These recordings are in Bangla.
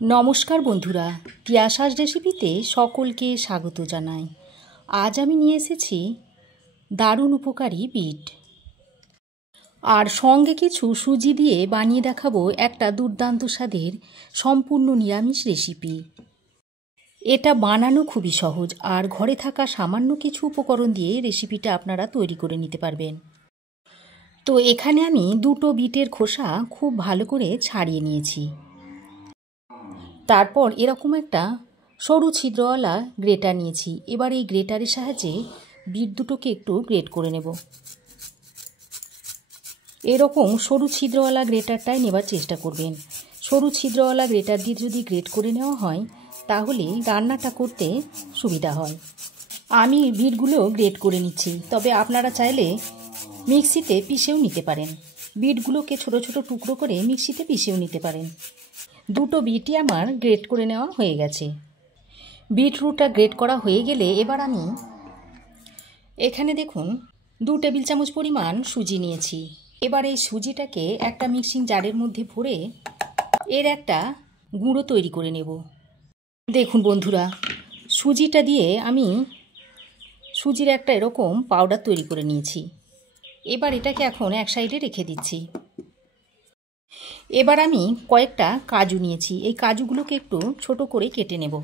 নমস্কার বন্ধুরা, তিয়াশাস রেসিপিতে সকলকে স্বাগত জানাই। আজ আমি নিয়ে এসেছি দারুণ উপকারী বিট, আর সঙ্গে কিছু সুজি দিয়ে বানিয়ে দেখাবো একটা দুর্দান্ত স্বাদের সম্পূর্ণ নিরামিষ রেসিপি। এটা বানানো খুবই সহজ, আর ঘরে থাকা সামান্য কিছু উপকরণ দিয়ে রেসিপিটা আপনারা তৈরি করে নিতে পারবেন। তো এখানে আমি দুটো বিটের খোসা খুব ভালো করে ছাড়িয়ে নিয়েছি। তারপর এরকম একটা সরু ছিদ্রওয়ালা গ্রেটার নিয়েছি। এবার এই গ্রেটারের সাহায্যে বিট দুটোকে একটু গ্রেট করে নেব। এরকম সরু ছিদ্রওয়ালা গ্রেটারটাই নেবার চেষ্টা করবেন। সরু ছিদ্রওয়ালা গ্রেটার দিয়ে যদি গ্রেট করে নেওয়া হয় তাহলে রান্নাটা করতে সুবিধা হয়। আমি বিটগুলো গ্রেট করে নিচ্ছি, তবে আপনারা চাইলে মিক্সিতে পিষেও নিতে পারেন। বিটগুলোকে ছোট ছোট টুকরো করে মিক্সিতে পিষেও নিতে পারেন। দুটো বিটই আমার গ্রেট করে নেওয়া হয়ে গেছে। বিটরুটটা গ্রেট করা হয়ে গেলে এবার আমি এখানে দেখুন 2 টেবিল চামচ পরিমাণ সুজি নিয়েছি। এবার এই সুজিটাকে একটা মিক্সিং জারের মধ্যে ভরে এর একটা গুঁড়ো তৈরি করে নেব। দেখুন বন্ধুরা, সুজিটা দিয়ে আমি সুজির একটা এরকম পাউডার তৈরি করে নিয়েছি। এবার এটাকে এখন এক সাইডে রেখে দিচ্ছি। এবার আমি কয়েকটা কাজু নিয়েছি। এই কাজুগুলোকে একটু ছোট করে কেটে নেব।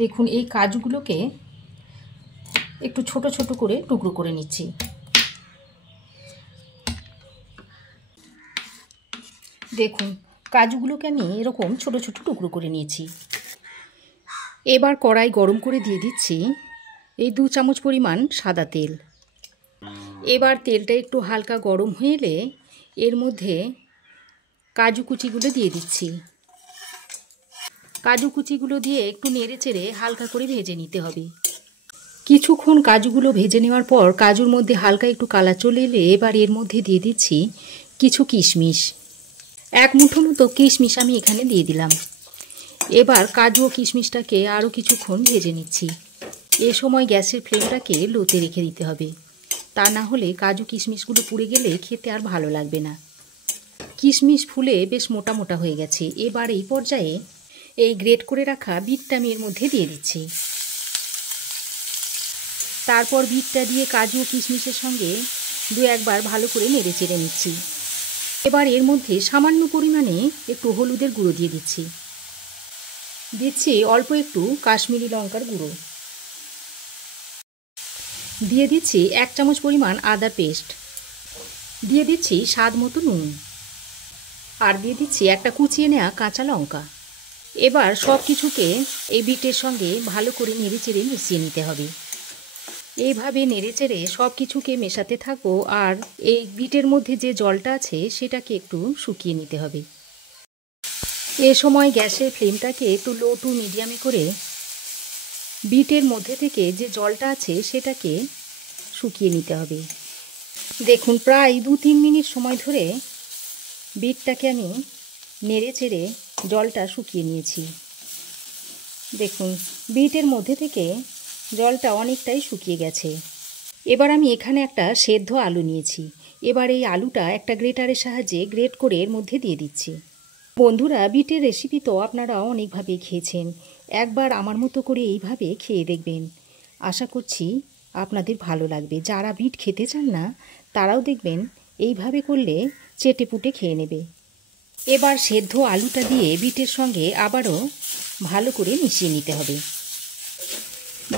দেখুন, এই কাজুগুলোকে একটু ছোট ছোট করে টুকরো করে নিচ্ছি। দেখুন, কাজুগুলোকে আমি এরকম ছোট ছোট টুকরো করে নিয়েছি। এবার কড়াই গরম করে দিয়ে দিচ্ছি এই 2 চামচ পরিমাণ সাদা তেল। এবার তেলটা একটু হালকা গরম হয়ে এলে এর মধ্যে কাজু কুচিগুলো দিয়ে দিচ্ছি। কাজু কুচিগুলো দিয়ে একটু নেড়ে চেড়ে হালকা করে ভেজে নিতে হবে। কিছুক্ষণ কাজুগুলো ভেজে নেওয়ার পর কাজুর মধ্যে হালকা একটু কালার চলে এলে এবার এর মধ্যে দিয়ে দিচ্ছি কিছু কিশমিশ। 1 মুঠো মতো কিশমিশ আমি এখানে দিয়ে দিলাম। এবার কাজু ও কিশমিশটাকে আরও কিছুক্ষণ ভেজে নিচ্ছি। এ সময় গ্যাসের ফ্লেমটাকে লোতে রেখে দিতে হবে, তা না হলে কাজু কিশমিশগুলো পুড়ে গেলে খেতে আর ভালো লাগবে না। কিশমিশ ফুলে বেশ মোটা মোটা হয়ে গেছে। এবার এই পর্যায়ে এই গ্রেট করে রাখা বিটটা আমি এর মধ্যে দিয়ে দিচ্ছি। তারপর বিটটা দিয়ে কাজু ও কিশমিশের সঙ্গে 2-1 বার ভালো করে নেড়ে চেড়ে নিচ্ছি। এবার এর মধ্যে সামান্য পরিমাণে একটু হলুদের গুঁড়ো দিয়ে দিচ্ছি। দিচ্ছি অল্প একটু কাশ্মীরি লঙ্কার গুঁড়ো। দিয়ে দিচ্ছি 1 চামচ পরিমাণ আদা পেস্ট। দিয়ে দিচ্ছি স্বাদ মতো নুন। আর দিয়ে দিচ্ছি একটা কুচিয়ে নেওয়া কাঁচা লঙ্কা। এবার সব কিছুকে এই বিটের সঙ্গে ভালো করে নেড়ে চেড়ে মিশিয়ে নিতে হবে। এইভাবে নেড়ে চেড়ে সব কিছুকে মেশাতে থাকবো, আর এই বিটের মধ্যে যে জলটা আছে সেটাকে একটু শুকিয়ে নিতে হবে। এ সময় গ্যাসের ফ্লেমটাকে একটু লো টু মিডিয়ামে করে বিটের মধ্যে থেকে যে জলটা আছে সেটাকে শুকিয়ে নিতে হবে। দেখুন, প্রায় 2-3 মিনিট সময় ধরে বিটটাকে আমি নেড়ে চেড়ে জলটা শুকিয়ে নিয়েছি। দেখুন, বিটের মধ্যে থেকে জলটা অনেকটাই শুকিয়ে গেছে। এবার আমি এখানে একটা সেদ্ধ আলু নিয়েছি। এবার এই আলুটা একটা গ্রেটারের সাহায্যে গ্রেট করে এর মধ্যে দিয়ে দিচ্ছি। বন্ধুরা, বিটের রেসিপি তো আপনারা অনেকভাবে খেয়েছেন। একবার আমার মতো করে এইভাবে খেয়ে দেখবেন। আশা করছি আপনাদের ভালো লাগবে। যারা বিট খেতে চান না তারাও দেখবেন এইভাবে করলে চেটেপুটে খেয়ে নেবে। এবার সেদ্ধ আলুটা দিয়ে বিটের সঙ্গে আবারও ভালো করে মিশিয়ে নিতে হবে।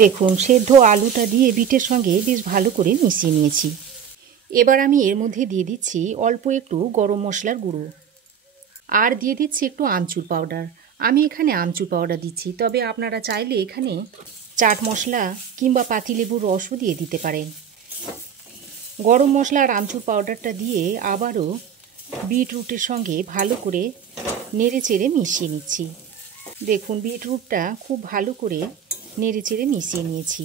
দেখুন, সেদ্ধ আলুটা দিয়ে বিটের সঙ্গে বেশ ভালো করে মিশিয়ে নিয়েছি। এবার আমি এর মধ্যে দিয়ে দিচ্ছি অল্প একটু গরম মশলার গুঁড়ো, আর দিয়ে দিচ্ছি একটু আমচুর পাউডার। আমি এখানে আমচুর পাউডার দিচ্ছি, তবে আপনারা চাইলে এখানে চাট মশলা কিংবা পাতিলেবুর রসও দিয়ে দিতে পারেন। গরম মশলা আর আমচুর পাউডারটা দিয়ে আবারও বিটরুটের সঙ্গে ভালো করে নেড়ে চেড়ে মিশিয়ে নিচ্ছি। দেখুন, বিটরুটটা খুব ভালো করে নেড়ে চেড়ে মিশিয়ে নিয়েছি।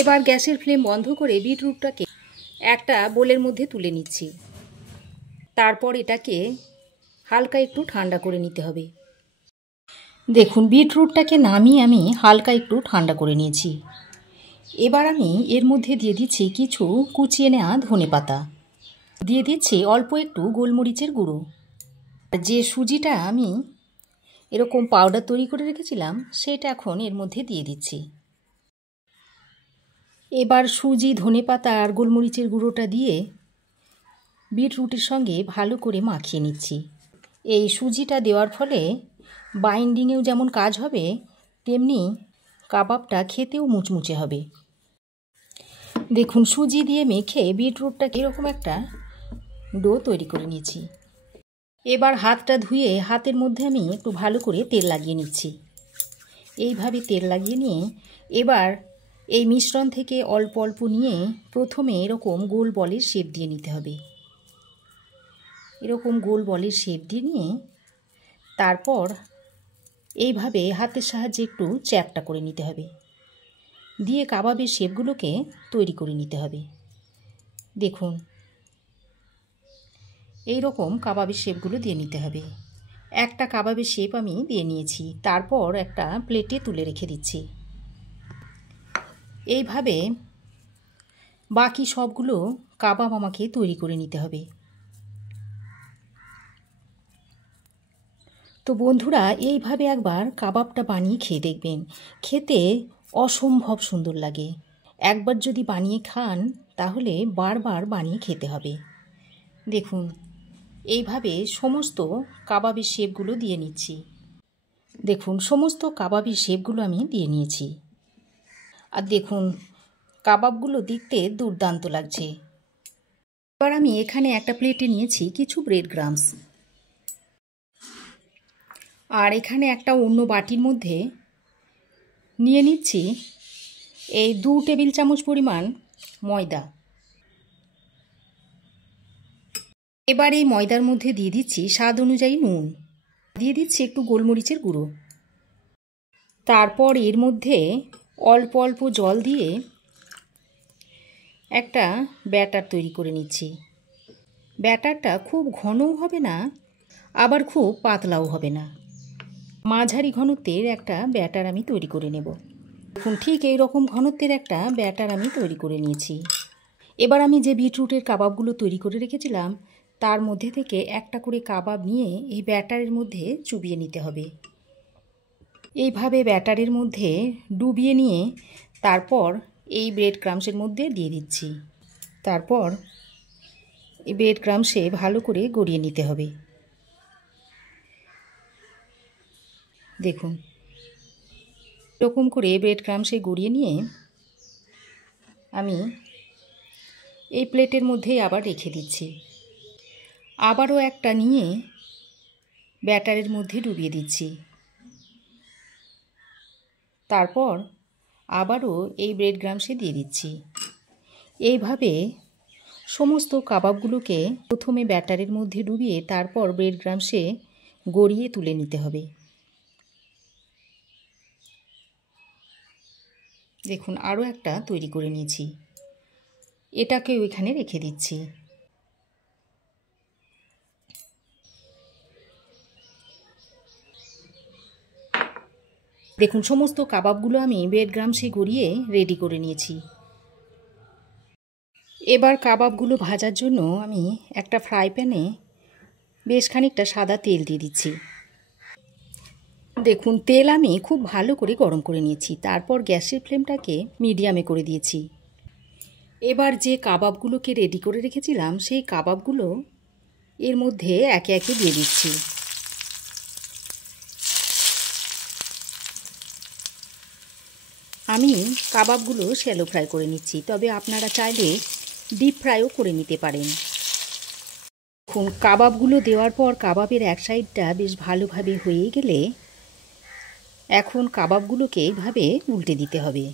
এবার গ্যাসের ফ্লেম বন্ধ করে বিটরুটটাকে একটা বোলের মধ্যে তুলে নিচ্ছি। তারপর এটাকে হালকা একটু ঠান্ডা করে নিতে হবে। দেখুন, বিটরুটটাকে নামিয়ে আমি হালকা একটু ঠান্ডা করে নিয়েছি। এবার আমি এর মধ্যে দিয়ে দিচ্ছি কিছু কুচিয়ে নেওয়া ধনেপাতা। দিয়ে দিচ্ছি অল্প একটু গোলমরিচের গুঁড়ো। যে সুজিটা আমি এরকম পাউডার তৈরি করে রেখেছিলাম, সেটা এখন এর মধ্যে দিয়ে দিচ্ছি। এবার সুজি, ধনেপাতা আর গোলমরিচের গুঁড়োটা দিয়ে বিটরুটের সঙ্গে ভালো করে মাখিয়ে নিচ্ছি। এই সুজিটা দেওয়ার ফলে বাইন্ডিংয়েও যেমন কাজ হবে, তেমনি কাবাবটা খেতেও মুচমুচে হবে। দেখুন, সুজি দিয়ে মেখে বিটরুটটা এরকম একটা ডো তৈরি করে নিয়েছি। এবার হাতটা ধুয়ে হাতের মধ্যে আমি একটু ভালো করে তেল লাগিয়ে নিচ্ছি। এইভাবে তেল লাগিয়ে নিয়ে এবার এই মিশ্রণ থেকে অল্প অল্প নিয়ে প্রথমে এরকম গোল বলের শেপ দিয়ে নিতে হবে। এরকম গোল বলের শেপ দিয়ে নিয়ে তারপর এইভাবে হাতের সাহায্যে একটু চ্যাপটা করে নিতে হবে, দিয়ে কাবাবের শেপগুলোকে তৈরি করে নিতে হবে। দেখুন, এই রকম কাবাবের শেপগুলো দিয়ে নিতে হবে। একটা কাবাবের শেপ আমি দিয়ে নিয়েছি, তারপর একটা প্লেটে তুলে রেখে দিচ্ছি। এইভাবে বাকি সবগুলো কাবাব আমাকে তৈরি করে নিতে হবে। তো বন্ধুরা, এইভাবে একবার কাবাবটা বানিয়ে খেয়ে দেখবেন, খেতে অসম্ভব সুন্দর লাগে। একবার যদি বানিয়ে খান তাহলে বারবার বানিয়ে খেতে হবে। দেখুন, এইভাবে সমস্ত কাবাবের শেপগুলো দিয়ে নিচ্ছি। দেখুন, সমস্ত কাবাবের শেপগুলো আমি দিয়ে নিয়েছি। আর দেখুন, কাবাবগুলো দেখতে দুর্দান্ত লাগছে। এবার আমি এখানে একটা প্লেটে নিয়েছি কিছু ব্রেড ক্রাম্বস, আর এখানে একটা অন্য বাটির মধ্যে নিয়ে নিচ্ছি এই 2 টেবিল চামচ পরিমাণ ময়দা। এবার এই ময়দার মধ্যে দিয়ে দিচ্ছি স্বাদ অনুযায়ী নুন, দিয়ে দিচ্ছি একটু গোলমরিচের গুঁড়ো। তারপর এর মধ্যে অল্প অল্প জল দিয়ে একটা ব্যাটার তৈরি করে নিচ্ছি। ব্যাটারটা খুব ঘনও হবে না, আবার খুব পাতলাও হবে না, মাঝারি ঘনত্বের একটা ব্যাটার আমি তৈরি করে নেব। দেখুন, ঠিক এই রকম ঘনত্বের একটা ব্যাটার আমি তৈরি করে নিয়েছি। এবার আমি যে বিটরুটের কাবাবগুলো তৈরি করে রেখেছিলাম, তার মধ্যে থেকে একটা করে কাবাব নিয়ে এই ব্যাটারের মধ্যে চুবিয়ে নিতে হবে। এইভাবে ব্যাটারের মধ্যে ডুবিয়ে নিয়ে তারপর এই ব্রেড ক্রাম্বসের মধ্যে দিয়ে দিচ্ছি। তারপর এই ব্রেড ক্রাম্বসে ভালো করে গড়িয়ে নিতে হবে। দেখুন, এরকম করে ব্রেড ক্রাম্বসে গড়িয়ে নিয়ে আমি এই প্লেটের মধ্যেই আবার রেখে দিচ্ছি। আবারও একটা নিয়ে ব্যাটারের মধ্যে ডুবিয়ে দিচ্ছি। তারপর আবারও এই ব্রেড ক্রাম্বসে দিয়ে দিচ্ছি। এইভাবে সমস্ত কাবাবগুলোকে প্রথমে ব্যাটারের মধ্যে ডুবিয়ে তারপর ব্রেড ক্রাম্বসে গড়িয়ে তুলে নিতে হবে। দেখুন, আরও একটা তৈরি করে নিয়েছি, এটাকেও এখানে রেখে দিচ্ছি। দেখুন, সমস্ত কাবাবগুলো আমি ব্রেড ক্রাম্বসে গড়িয়ে রেডি করে নিয়েছি। এবার কাবাবগুলো ভাজার জন্য আমি একটা ফ্রাই প্যানে বেশ খানিকটা সাদা তেল দিয়ে দিচ্ছি। দেখুন, তেল আমি খুব ভালো করে গরম করে নিয়েছি, তারপর গ্যাসের ফ্লেমটাকে মিডিয়ামে করে দিয়েছি। এবার যে কাবাবগুলোকে রেডি করে রেখেছিলাম, সেই কাবাবগুলো এর মধ্যে একে একে দিয়ে দিচ্ছি। আমি কাবাবগুলো শ্যালো ফ্রাই করে নিচ্ছি, তবে আপনারা চাইলে ডিপ ফ্রাইও করে নিতে পারেন। দেখুন, কাবাবগুলো দেওয়ার পর কাবাবের এক সাইডটা বেশ ভালোভাবে হয়ে গেলে এখন কাবাবগুলোকে এইভাবে উল্টে দিতে হবে।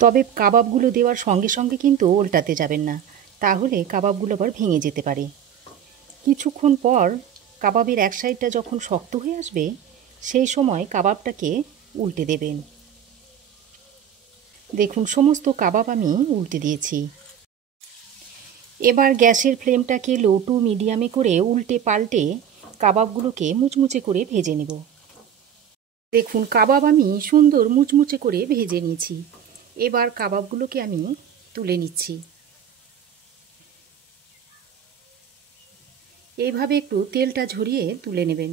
তবে কাবাবগুলো দেওয়ার সঙ্গে সঙ্গে কিন্তু উল্টাতে যাবেন না, তাহলে কাবাবগুলো আবার ভেঙে যেতে পারে। কিছুক্ষণ পর কাবাবের এক সাইডটা যখন শক্ত হয়ে আসবে, সেই সময় কাবাবটাকে উল্টে দেবেন। দেখুন, সমস্ত কাবাব আমি উল্টে দিয়েছি। এবার গ্যাসের ফ্লেমটাকে লো টু মিডিয়ামে করে উল্টে পাল্টে কাবাবগুলোকে মুচমুচে করে ভেজে নেব। দেখুন, কাবাব আমি সুন্দর মুচমুচে করে ভেজে নিয়েছি। এবার কাবাবগুলোকে আমি তুলে নিচ্ছি। এইভাবে একটু তেলটা ঝরিয়ে তুলে নেবেন।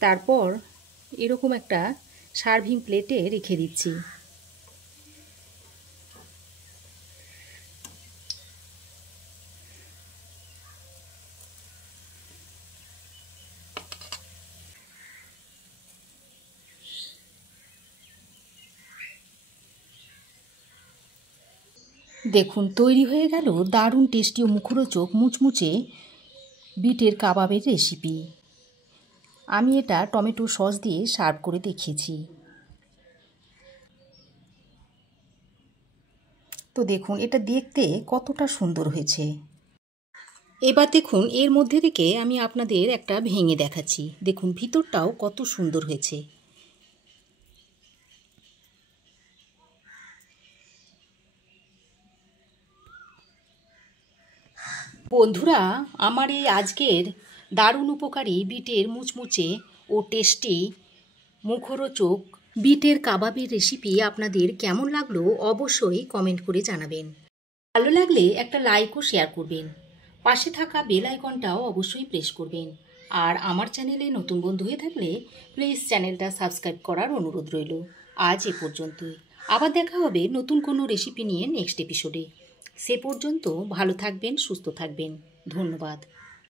তারপর এরকম একটা সার্ভিং প্লেটে রেখে দিচ্ছি। দেখুন তৈরি হয়ে গেল দারুণ টেস্টি ও মুখরোচক মুচমুচে বিটের কাবাবের রেসিপি। আমি এটা টমেটো সস দিয়ে সার্ভ করে দেখিয়েছি। তো দেখুন এটা দেখতে কতটা সুন্দর হয়েছে। এবার দেখুন এর মধ্যে থেকে আমি আপনাদের একটা ভেঙে দেখাচ্ছি। দেখুন ভিতরটাও কত সুন্দর হয়েছে। বন্ধুরা, আমার এই আজকের দারুণ উপকারী বিটের মুচমুচে ও টেস্টি মুখরোচক বিটের কাবাবের রেসিপি আপনাদের কেমন লাগলো অবশ্যই কমেন্ট করে জানাবেন। ভালো লাগলে একটা লাইক ও শেয়ার করবেন। পাশে থাকা বেল আইকনটাও অবশ্যই প্রেস করবেন। আর আমার চ্যানেলে নতুন বন্ধু হয়ে থাকলে প্লিজ চ্যানেলটা সাবস্ক্রাইব করার অনুরোধ রইল। আজ এ পর্যন্তই। আবার দেখা হবে নতুন কোনো রেসিপি নিয়ে নেক্সট এপিসোডে। সে পর্যন্ত ভালো থাকবেন, সুস্থ থাকবেন। ধন্যবাদ।